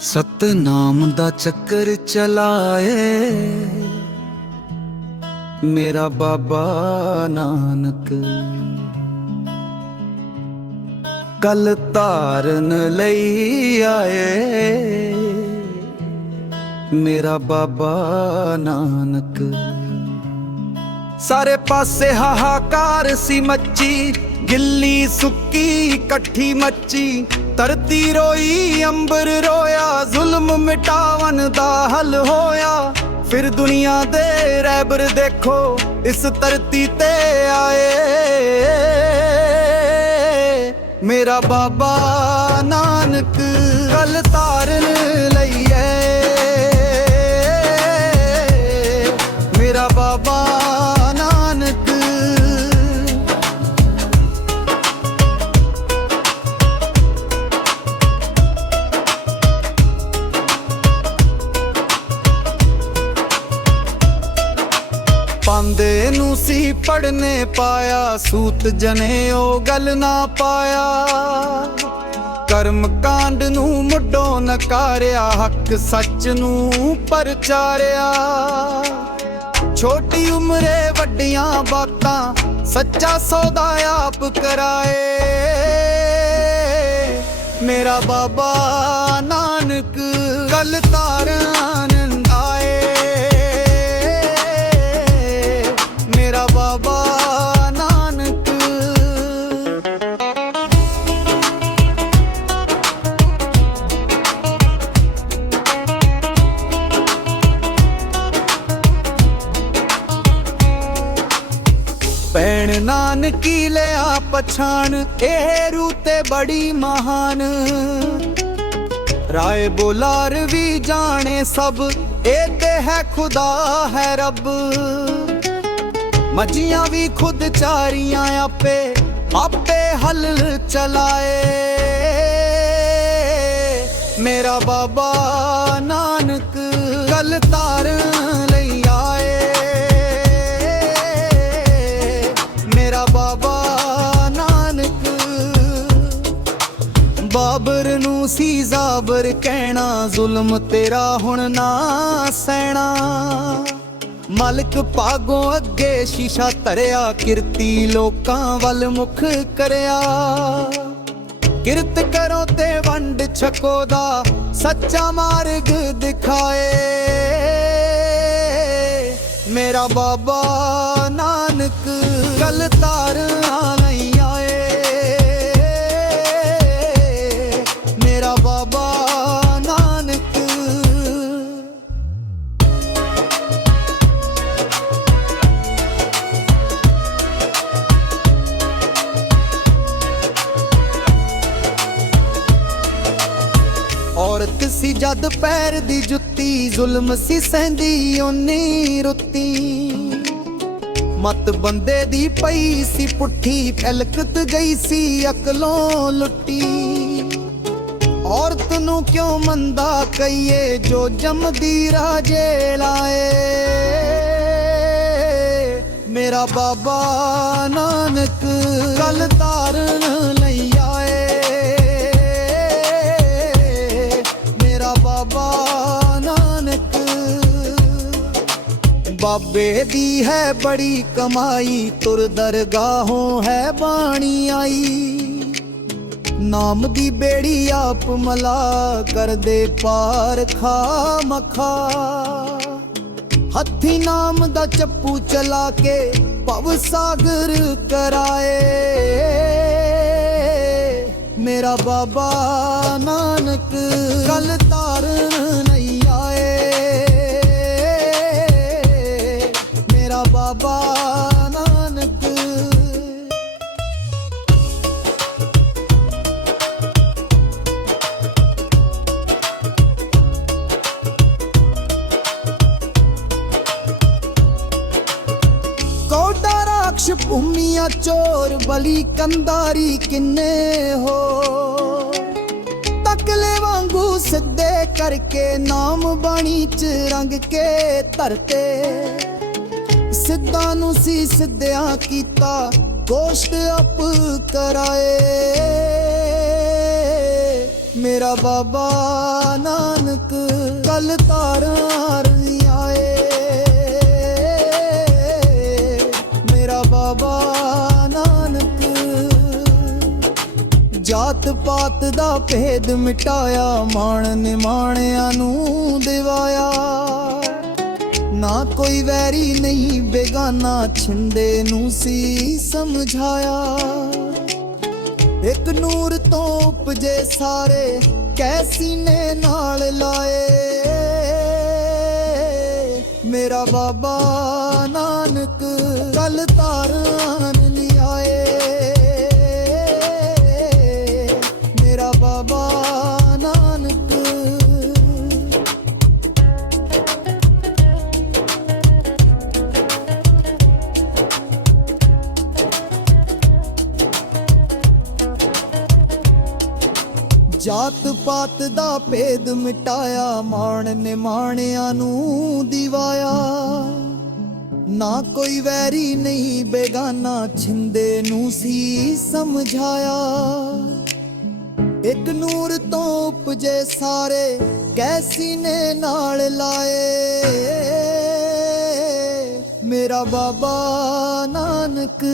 ਸਤਨਾਮ ਦਾ ਚੱਕਰ ਚਲਾਏ। ਮੇਰਾ ਬਾਬਾ ਨਾਨਕ ਕਲ ਧਾਰਨ ਲਈ ਆਏ। ਮੇਰਾ ਬਾਬਾ ਨਾਨਕ। ਸਾਰੇ ਪਾਸੇ ਹਾਹਾਕਾਰ ਸੀ ਮੱਚੀ, ਗਿੱਲੀ ਸੁੱਕੀ, ਇਕੱਠੀ ਮੱਚੀ। ਧਰਤੀ ਰੋਈ, ਅੰਬਰ ਰੋਇਆ, ਜ਼ੁਲਮ ਮਿਟਾਵਨ ਦਾ ਹੱਲ ਹੋਇਆ। ਫਿਰ ਦੁਨੀਆ ਦੇ ਰੈਬਰ ਦੇਖੋ, ਇਸ ਧਰਤੀ ਤੇ ਆਏ। ਮੇਰਾ ਬਾਬਾ ਨਾਨਕ, ਕਲ ਸੀ ਪੜਨੇ ਪਾਇਆ, ਸੂਤ ਜਨੇ ਉਹ ਗੱਲ ਨਾ ਪਾਇਆ। ਕਰਮ ਕਾਂਡ ਨੂੰ ਮੁੱਢੋਂ ਨਕਾਰਿਆ, ਹੱਕ ਸੱਚ ਨੂੰ ਪਰਚਾਰਿਆ। ਛੋਟੀ ਉਮਰੇ ਵੱਡੀਆਂ ਬਾਤਾਂ, ਸੱਚਾ ਸੌਦਾ ਆਪ ਕਰਾਏ। ਮੇਰਾ ਬਾਬਾ ਨਾਨਕ, ਕਲ ਤਾਰਾਂ ਭੈਣ ਨਾਨਕੀ ਲਿਆ ਪਛਾਣ ਇਹ ਰੂਤੇ ਬੜੀ ਮਹਾਨ ਰਾਏ ਬੋਲਾਰ ਵੀ ਜਾਣੇ ਸਭ ਇਹ ਤੇ ਹੈ ਖੁਦਾ ਹੈ ਰੱਬ ਮੱਝੀਆਂ ਵੀ ਖੁਦ ਚਾਰੀਆਂ ਆਪੇ ਆਪੇ ਹਲ ਚਲਾਏ ਮੇਰਾ ਬਾਬਾ ਨਾਨਕ ਕਲ ਤਾਰਨ ਸੀ ਜ਼ਾਬਰ ਕਹਿਣਾ, ਜ਼ੁਲਮ ਤੇਰਾ ਹੁਣ ਨਾ ਸਹਿਣਾ। ਮਲਕ ਪਾਗੋਂ ਅੱਗੇ ਸ਼ੀਸ਼ਾ ਧਰਿਆ, ਕਿਰਤੀ ਲੋਕਾਂ ਵੱਲ ਮੁਖ ਕਰਿਆ। ਕਿਰਤ ਕਰੋ ਤੇ ਵੰਡ ਛਕੋ ਦਾ, ਸੱਚਾ ਮਾਰਗ ਦਿਖਾਏ। ਮੇਰਾ ਬਾਬਾ ਨਾਨਕ, ਕਲ ਤਾਰਾਂ ਔਰਤ ਸੀ ਜਦ ਪੈਰ ਦੀ ਜੁੱਤੀ, ਜ਼ੁਲਮ ਸੀ ਸਹਿੰਦੀ ਓਨੀ ਰੁੱਤੀ। ਮਤ ਬੰਦੇ ਦੀ ਪਈ ਸੀ ਪੁੱਠੀ, ਫਲਕਤ ਗਈ ਸੀ ਅਕਲੋਂ ਲੁੱਟੀ। ਔਰਤ ਨੂੰ ਕਿਉਂ ਮੰਦਾ ਕਹੀਏ, ਜੋ ਜੰਮਦੀ ਰਾਜੇ ਲਾਏ ਮੇਰਾ ਬਾਬਾ ਨਾਨਕ, ਕਲ ਤਾਰਨ ਬਾਬੇ ਦੀ ਹੈ ਬੜੀ ਕਮਾਈ, ਤੁਰ ਦਰਗਾਹੋਂ ਹੈ ਬਾਣੀ ਆਈ। ਨਾਮ ਦੀ ਬੇੜੀ ਆਪ ਮਲਾ, ਕਰਦੇ ਪਾਰ ਖਾ ਮਖਾ। ਹੱਥੀ ਨਾਮ ਦਾ ਚੱਪੂ ਚਲਾ ਕੇ ਭਵ ਸਾਗਰ ਕਰਾਏ। ਮੇਰਾ ਬਾਬਾ ਨਾਨਕ, ਕਲ ਤਾਰਨ ਬਾਬਾ ਨਾਨਕ। ਕੋਟਾ ਰਾਖਸ਼ ਭੂਮੀਆਂ ਚੋਰ, ਬਲੀ ਕੰਦਾਰੀ ਕਿੰਨੇ ਹੋ? ਤਕਲੇ ਵਾਂਗੂ ਸਿੱਧੇ ਕਰਕੇ ਨਾਮ ਬਾਣੀ ਚ ਰੰਗ ਕੇ ਧਰਤੇ। ਸਿੱਧਾਂ ਨੂੰ ਸੀ ਸਿੱਧਿਆ ਕੀਤਾ, ਗੋਸ਼ਟ ਅਪ ਕਰਾਏ। ਮੇਰਾ ਬਾਬਾ ਨਾਨਕ, ਕਲ ਤਾਰਾਂ ਰਹੀ ਆਏ ਮੇਰਾ ਬਾਬਾ ਨਾਨਕ ਜਾਤ ਪਾਤ ਦਾ ਭੇਦ ਮਿਟਾਇਆ ਮਾਣ ਨਿਮਾਣਿਆਂ ਨੂੰ ਦਿਵਾਇਆ। ਨਾ ਕੋਈ ਵੈਰੀ ਨਹੀਂ, ਬੇਗਾਨਾ ਛਿੰਦੇ ਨੂੰ ਸੀ ਸਮਝਾਇਆ। ਇੱਕ ਨੂਰ ਤੋਂ ਉਪਜੇ ਸਾਰੇ ਕੈਸੀ ਨੇ ਨਾਲ ਲਾਏ। ਮੇਰਾ ਬਾਬਾ ਨਾਨਕ, ਕਲ ਤਾਰ ਜਾਤ ਪਾਤ ਦਾ ਭੇਦ ਮਿਟਾਇਆ, ਮਾਣ ਨੇ ਮਾਣਿਆਂ ਨੂੰ ਦਿਵਾਇਆ। ਨਾ ਕੋਈ ਵੈਰੀ ਨਹੀਂ, ਬੇਗਾਨਾ ਛਿੰਦੇ ਨੂੰ ਸੀ ਸਮਝਾਇਆ। ਇੱਕ ਨੂਰ ਤੋਂ ਉਪਜੇ ਸਾਰੇ ਕੈਸੀ ਨੇ ਨਾਲ ਲਾਏ। ਮੇਰਾ ਬਾਬਾ ਨਾਨਕ